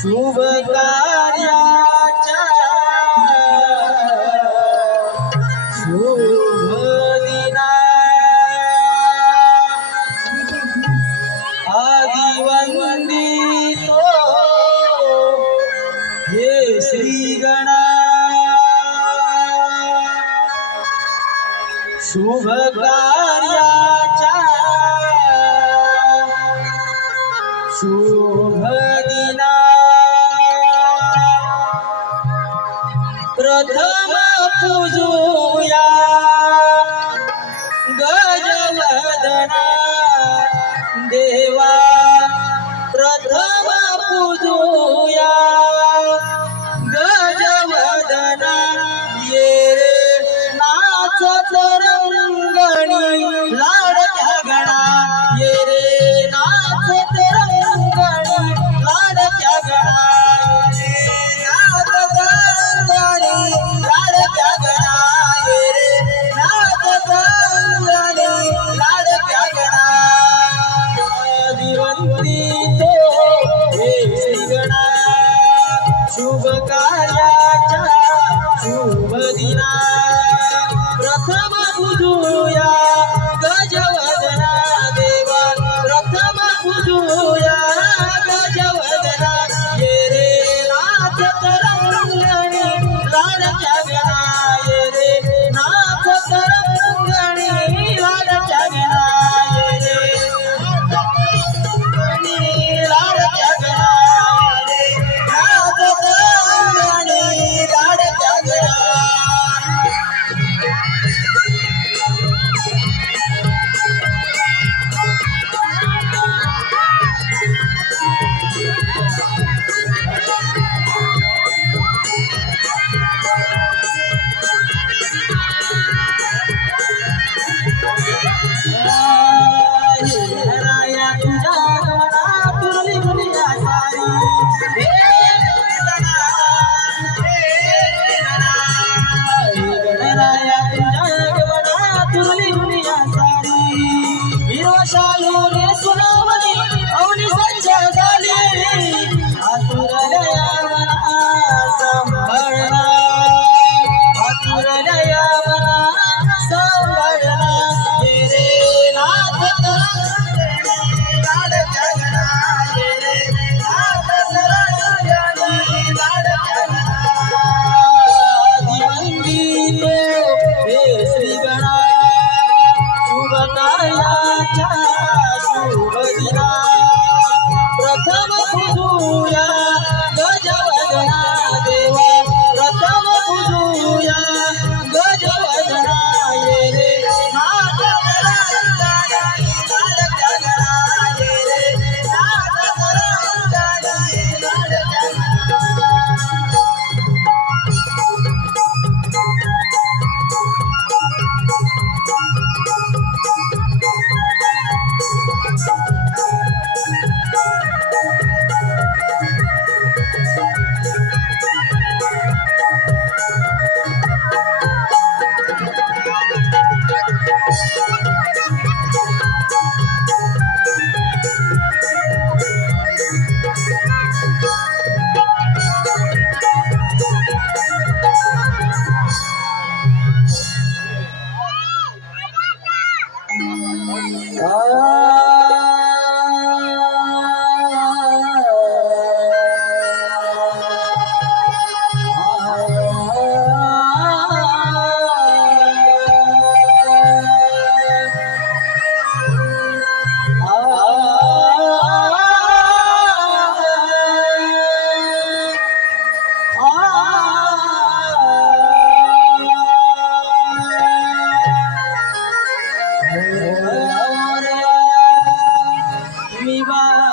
शुभ कार्याच्या शुभ दिना आदिवंदी हे श्री गणा शुभ પ્રથમ પૂજુયા.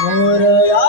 முறையா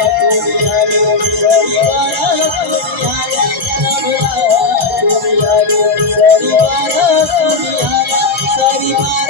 Saribara, Saribara, Saribara.